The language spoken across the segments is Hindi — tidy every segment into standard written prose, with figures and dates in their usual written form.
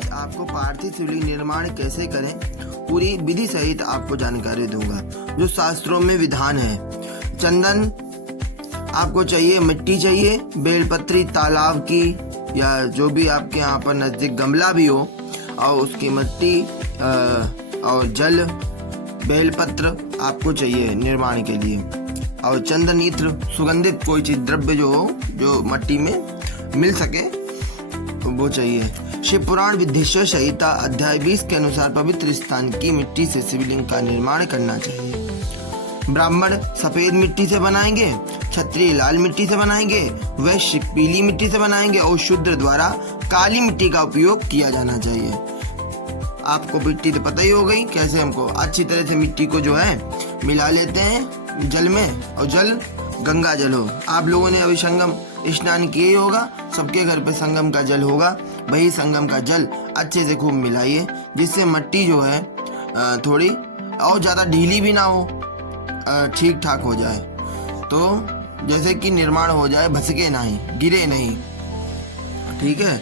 आज आपको पार्थिव शिवलिंग निर्माण कैसे करें पूरी विधि सहित आपको जानकारी दूंगा, जो शास्त्रों में विधान है। चंदन आपको चाहिए, मिट्टी चाहिए, बेलपत्री तालाब की या जो भी आपके यहाँ पर नजदीक गमला भी हो, और उसकी मिट्टी और जल, बेलपत्र आपको चाहिए निर्माण के लिए, और चंदन इत्र सुगंधित कोई चीज द्रव्य जो हो, जो मट्टी में मिल सके वो चाहिए। शिव पुराण विद्येश्वर संहिता अध्याय 20 के अनुसार पवित्र स्थान की मिट्टी से शिवलिंग का निर्माण करना चाहिए। ब्राह्मण सफेद मिट्टी से बनाएंगे, क्षत्रिय लाल मिट्टी से बनाएंगे, वैश्य पीली मिट्टी से बनाएंगे और शूद्र द्वारा काली मिट्टी का उपयोग किया जाना चाहिए। आपको मिट्टी तो पता ही हो गई कैसे। हमको अच्छी तरह से मिट्टी को जो है मिला लेते हैं जल में, और जल गंगा जल हो। आप लोगों ने अभी संगम स्नान किए ही होगा, सबके घर पे संगम का जल होगा। वही संगम का जल अच्छे से खूब मिलाइए, जिससे मिट्टी जो है थोड़ी और ज़्यादा ढीली भी ना हो, ठीक ठाक हो जाए, तो जैसे कि निर्माण हो जाए, भसके नहीं, गिरे नहीं। ठीक है,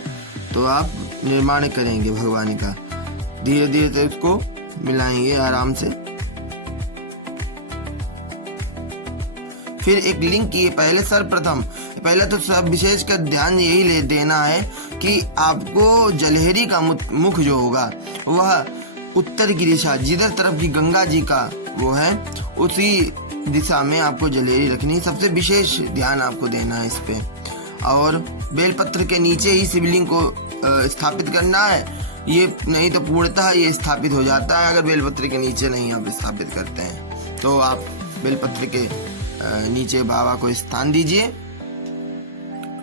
तो आप निर्माण करेंगे भगवान का, धीरे धीरे से उसको मिलाएंगे आराम से। फिर एक लिंक की पहले सर्वप्रथम पहले तो सब विशेष कर ध्यान यही ले देना है कि आपको जलहरी का मुख जो होगा वह उत्तर की दिशा, जिधर तरफ की गंगा जी का वो है उसी दिशा में आपको जलहरी रखनी है। सबसे विशेष ध्यान आपको देना है इस पे। और बेलपत्र के नीचे ही शिवलिंग को स्थापित करना है, ये नहीं तो पूर्णतः ये स्थापित हो जाता है। अगर बेलपत्र के नीचे नहीं आप स्थापित करते हैं तो आप बेलपत्र के नीचे बाबा को स्थान दीजिए।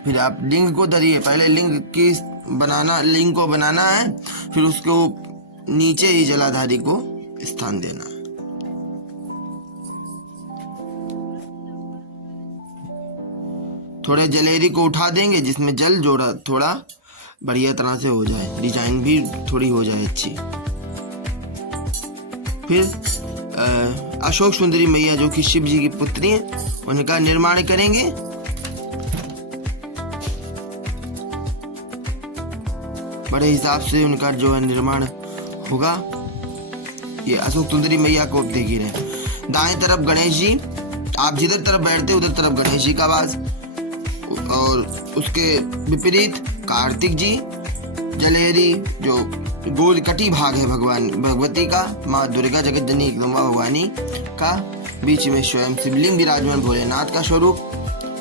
फिर आप लिंग को धरिए, पहले लिंग को बनाना है, फिर उसको नीचे ही जलाधारी को स्थान देना है। थोड़े जलेरी को उठा देंगे जिसमें जल जोड़ा थोड़ा बढ़िया तरह से हो जाए, डिजाइन भी थोड़ी हो जाए अच्छी। फिर अशोक सुंदरी मैया जो कि शिव जी की पुत्री हैं, उनका निर्माण करेंगे। बड़े हिसाब से उनका जो है निर्माण होगा। ये अशोक सुंदरी मैया को देखिए रहे। दाएं तरफ गणेश जी, आप जिधर तरफ बैठते उधर तरफ गणेश जी का वास, और उसके विपरीत कार्तिक जी, जलेरी जो गोल कटी भाग है भगवान भगवती का, माँ दुर्गा जगत जननी एकदम्बा भवानी का, बीच में स्वयं शिवलिंग विराजमान भोलेनाथ का स्वरूप।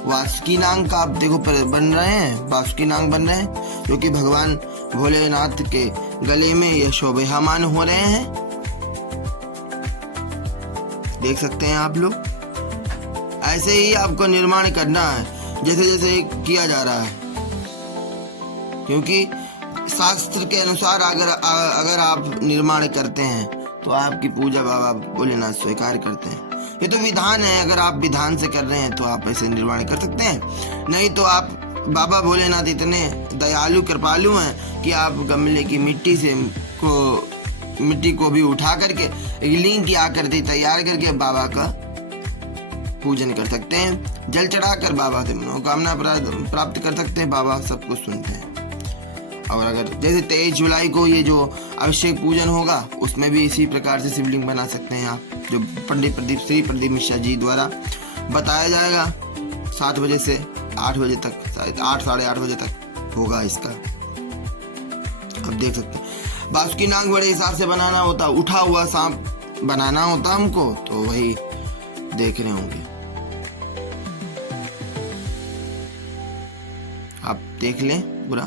वासुकी नाग का आप देखो बन रहे हैं, वासुकी नाग बन रहे हैं, जो कि भगवान भोलेनाथ के गले में ये शोभायमान हो रहे हैं, देख सकते हैं आप लोग। ऐसे ही आपको निर्माण करना है जैसे जैसे किया जा रहा है, क्योंकि शास्त्र के अनुसार अगर आप निर्माण करते हैं तो आपकी पूजा बाबा भोलेनाथ स्वीकार करते हैं। ये तो विधान है, अगर आप विधान से कर रहे हैं तो आप ऐसे निर्माण कर सकते हैं। नहीं तो आप बाबा भोलेनाथ इतने दयालु कृपालु हैं कि आप गमले की मिट्टी को भी उठा करके एक लिंग की आकृति तैयार करके बाबा का पूजन कर सकते हैं। जल चढ़ाकर बाबा से मनोकामना प्राप्त कर सकते हैं, बाबा सब कुछ सुनते हैं। और अगर जैसे 23 जुलाई को ये जो अभिषेक पूजन होगा उसमें भी इसी प्रकार से शिवलिंग बना सकते हैं आप, जो पंडित श्री प्रदीप मिश्रा जी द्वारा बताया जाएगा। 7 बजे से 8 बजे तक, शायद 8 साढ़े 8 बजे तक होगा इसका, आप देख सकते हैं। बासुकी नाग बड़े हिसाब से बनाना होता, उठा हुआ सांप बनाना होता हमको, तो वही देख रहे होंगे आप, देख लें पूरा।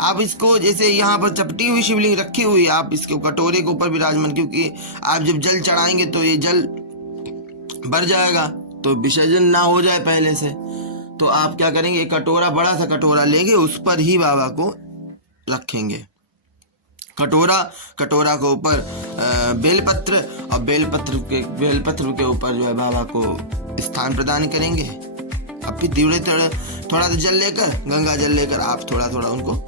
आप इसको जैसे यहाँ पर चपटी हुई शिवलिंग रखी हुई, आप इसके कटोरे के ऊपर विराजमान, क्योंकि आप जब जल चढ़ाएंगे तो ये जल भर जाएगा, तो विसर्जन ना हो जाए पहले से, तो आप क्या करेंगे, एक कटोरा, बड़ा सा कटोरा लेंगे, उस पर ही बाबा को रखेंगे। कटोरा के ऊपर बेलपत्र, और बेलपत्र के ऊपर जो है बाबा को स्थान प्रदान करेंगे। अब फिर धीरे थोड़ा सा जल लेकर, गंगा जल लेकर आप थोड़ा थोड़ा उनको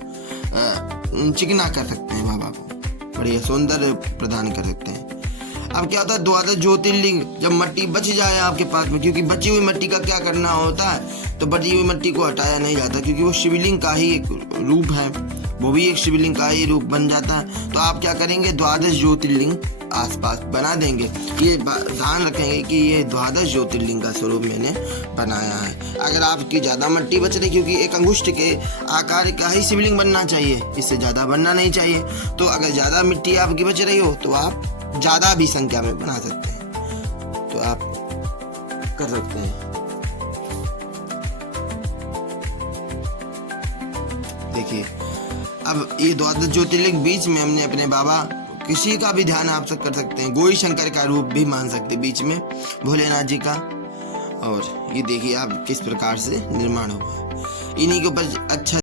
चिकना कर सकते हैं, बाबा को बढ़िया सौंदर्य प्रदान कर सकते हैं। अब क्या होता है, द्वादश ज्योतिर्लिंग जब मिट्टी बच जाए आपके पास में, क्योंकि बची हुई मिट्टी का क्या करना होता है, तो बची हुई मिट्टी को हटाया नहीं जाता, क्योंकि वो शिवलिंग का ही एक रूप है, वो भी एक शिवलिंग का ही रूप बन जाता है। तो आप क्या करेंगे, द्वादश ज्योतिर्लिंग आसपास बना देंगे। ये ध्यान रखेंगे कि ये द्वादश ज्योतिर्लिंग का स्वरूप मैंने बनाया है। अगर आपकी ज़्यादा मिट्टी बच रही, क्योंकि एक अंगुष्ठ के आकार का ही शिवलिंग बनना चाहिए, इससे ज़्यादा बनना नहीं चाहिए। तो अगर ज़्यादा मिट्टी आपकी बच रही हो तो आप ज़्यादा भी संख्या में बना सकते हैं, तो आप कर सकते हैं। देखिए, अब ये द्वादश ज्योतिर्लिंग बीच में हमने अपने बाबा किसी का भी ध्यान आप सब कर सकते हैं, गौरी शंकर का रूप भी मान सकते हैं बीच में, भोलेनाथ जी का। और ये देखिए आप किस प्रकार से निर्माण हुआ है। इन्हीं के ऊपर अच्छा